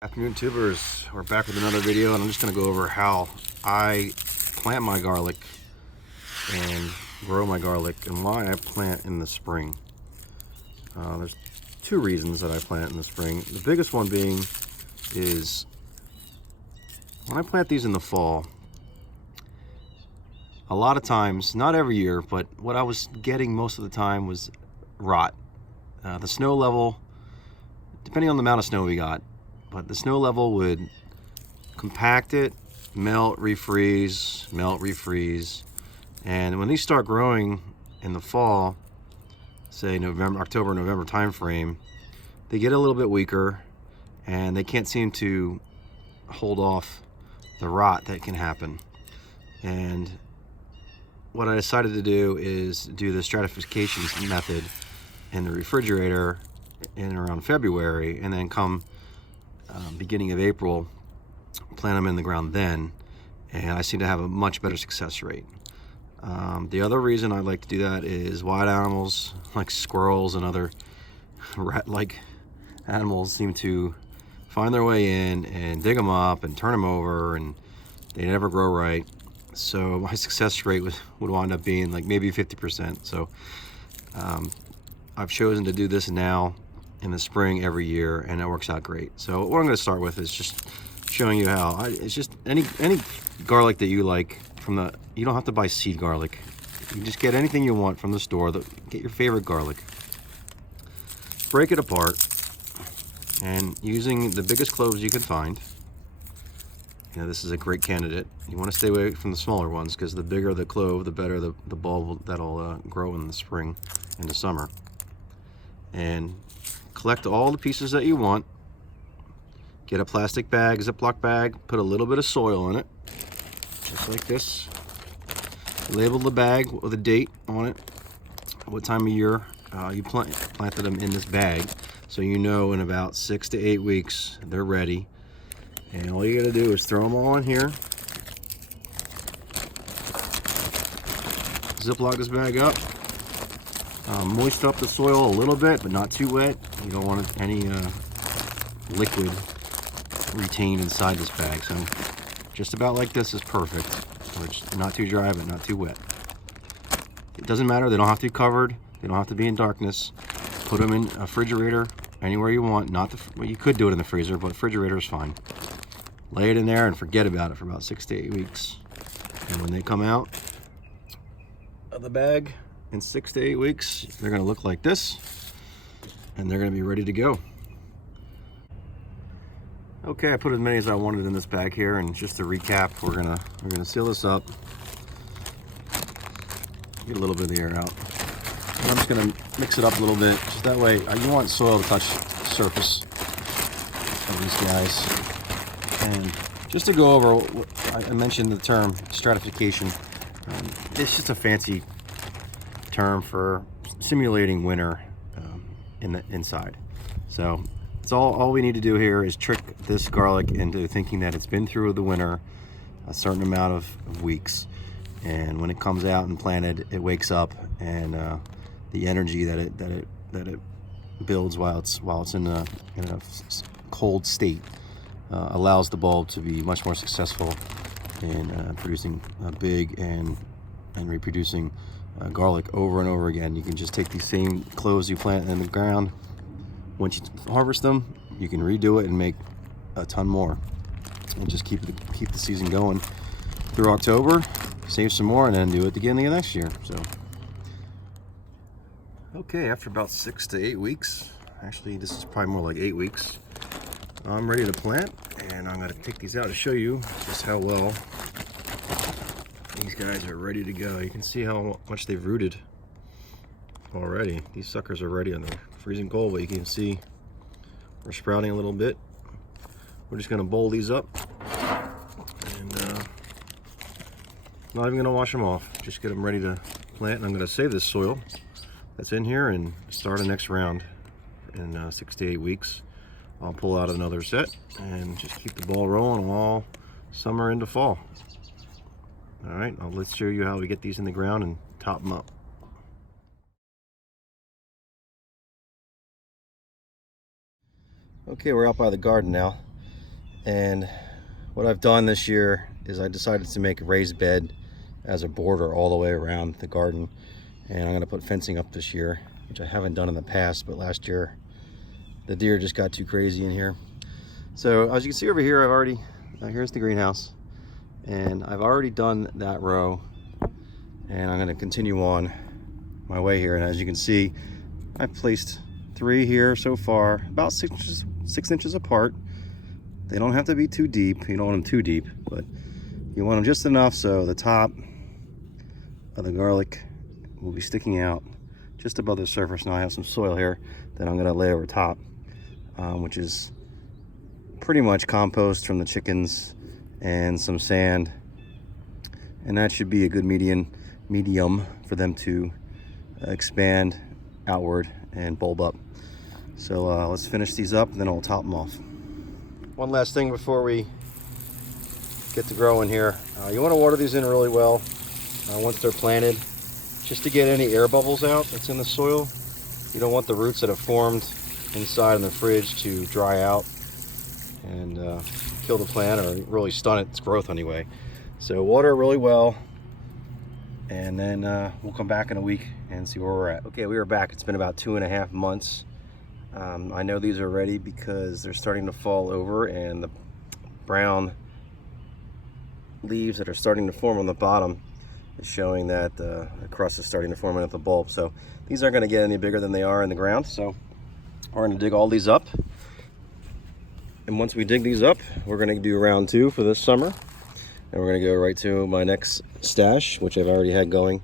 Afternoon tubers, we're back with another video, and I'm just going to go over how I plant my garlic and grow my garlic and why I plant in the spring. There's two reasons that I plant in the spring. The biggest one being is when I plant these in the fall, a lot of times, not every year, but what I was getting most of the time was rot. The snow level, depending on the amount of snow we got, but the snow level would compact it, melt, refreeze, melt, refreeze. And when these start growing in the fall, say October, November time frame, they get a little bit weaker and they can't seem to hold off the rot that can happen. And what I decided to do is do the stratification method in the refrigerator in around February, and then come beginning of April, plant them in the ground then, and I seem to have a much better success rate. The other reason I like to do that is wild animals like squirrels and other rat-like animals seem to find their way in and dig them up and turn them over, and they never grow right. So my success rate would wind up being like maybe 50%. So I've chosen to do this now in the spring every year, and it works out great. So what I'm going to start with is just showing you how it's just any garlic that you like you don't have to buy seed garlic. You can just get anything you want from the store. Get your favorite garlic, break it apart, and using the biggest cloves you can find. This is a great candidate. You want to stay away from the smaller ones, because the bigger the clove, the better the bulb that'll grow in the spring and the summer. And collect all the pieces that you want. Get a plastic bag, Ziploc bag, put a little bit of soil in it, just like this. Label the bag with a date on it, what time of year you planted them in this bag, so you know in about 6 to 8 weeks they're ready. And all you gotta do is throw them all in here. Ziploc this bag up. Moist up the soil a little bit, but not too wet. You don't want any liquid retained inside this bag. So just about like this is perfect. Which not too dry, but not too wet. It doesn't matter. They don't have to be covered. They don't have to be in darkness. Put them in a refrigerator anywhere you want. Well, you could do it in the freezer, but refrigerator is fine. Lay it in there and forget about it for about 6 to 8 weeks. And when they come out of the bag in 6 to 8 weeks, they're going to look like this, and they're going to be ready to go. Okay, I put as many as I wanted in this bag here, and just to recap, we're gonna seal this up, get a little bit of the air out. And I'm just gonna mix it up a little bit, just that way you want soil to touch the surface of these guys. And just to go over, I mentioned the term stratification. It's just a fancy term for simulating winter in the inside. So it's all we need to do here is trick this garlic into thinking that it's been through the winter a certain amount of weeks, and when it comes out and planted, it wakes up, and the energy that it builds while it's in a cold state allows the bulb to be much more successful in producing big and reproducing garlic over and over again. You can just take these same cloves you plant in the ground. Once you harvest them, you can redo it and make a ton more, and just keep the season going through October. Save some more, and then do it again the next year. So, okay, after about 6 to 8 weeks, actually this is probably more like 8 weeks, I'm ready to plant, and I'm going to take these out to show you just how well these guys are ready to go. You can see how much they've rooted already. These suckers are ready on the freezing cold, but you can see we're sprouting a little bit. We're just going to bowl these up, and not even going to wash them off, just get them ready to plant. And I'm going to save this soil that's in here and start a next round in 6 to 8 weeks. I'll pull out another set and just keep the ball rolling all summer into fall. All right, let's show you how we get these in the ground and top them up. Okay, we're out by the garden now. And what I've done this year is I decided to make a raised bed as a border all the way around the garden. And I'm gonna put fencing up this year, which I haven't done in the past, but last year the deer just got too crazy in here. So as you can see over here, I've already, here's the greenhouse, and I've already done that row, and I'm gonna continue on my way here. And as you can see, I've placed 3 here so far, about 6 inches apart. They don't have to be too deep. You don't want them too deep, but you want them just enough so the top of the garlic will be sticking out just above the surface. Now I have some soil here that I'm gonna lay over top, which is pretty much compost from the chickens and some sand, and that should be a good medium for them to expand outward and bulb up. So let's finish these up and then I'll top them off. One last thing before we get to growing here, you want to water these in really well once they're planted, just to get any air bubbles out that's in the soil. You don't want the roots that have formed inside in the fridge to dry out and kill the plant or really stun its growth anyway. So water it really well, and then we'll come back in a week and see where we're at. Okay, we are back. It's been about 2.5 months. I know these are ready because they're starting to fall over, and the brown leaves that are starting to form on the bottom is showing that the crust is starting to form at the bulb. So these aren't going to get any bigger than they are in the ground. So we're going to dig all these up. And once we dig these up, we're going to do round 2 for this summer. And we're going to go right to my next stash, which I've already had going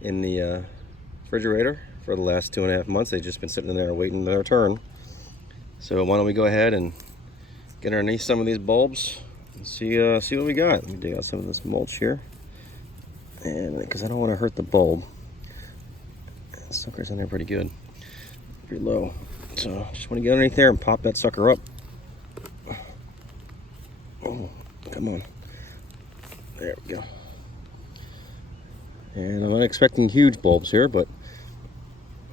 in the refrigerator for the last 2.5 months. They've just been sitting in there waiting their turn. So why don't we go ahead and get underneath some of these bulbs and see what we got. Let me dig out some of this mulch here, and because I don't want to hurt the bulb. That sucker's in there pretty good, pretty low. So just want to get underneath there and pop that sucker up. Oh, come on. There we go. And I'm not expecting huge bulbs here, but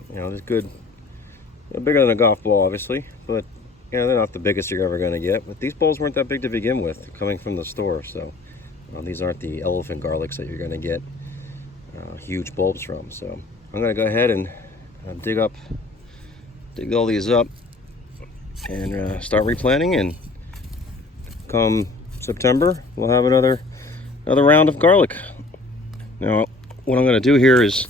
you know, it's good. They're bigger than a golf ball, obviously, but you know, they're not the biggest you're ever going to get. But these bulbs weren't that big to begin with, coming from the store. So these aren't the elephant garlics that you're going to get huge bulbs from. So I'm going to go ahead and dig all these up and start replanting. And come September, we'll have another round of garlic. Now, what I'm going to do here is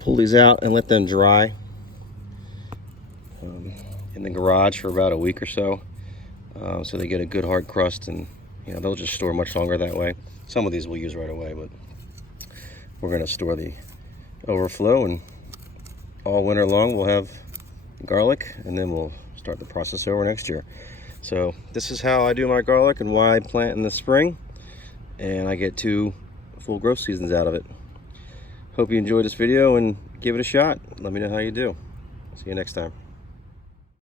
pull these out and let them dry in the garage for about a week or so, so they get a good hard crust, and you know, they'll just store much longer that way. Some of these we'll use right away, but we're going to store the overflow, and all winter long we'll have garlic, and then we'll start the process over next year. So this is how I do my garlic and why I plant in the spring, and I get 2 full growth seasons out of it. Hope you enjoyed this video and give it a shot. Let me know how you do. See you next time.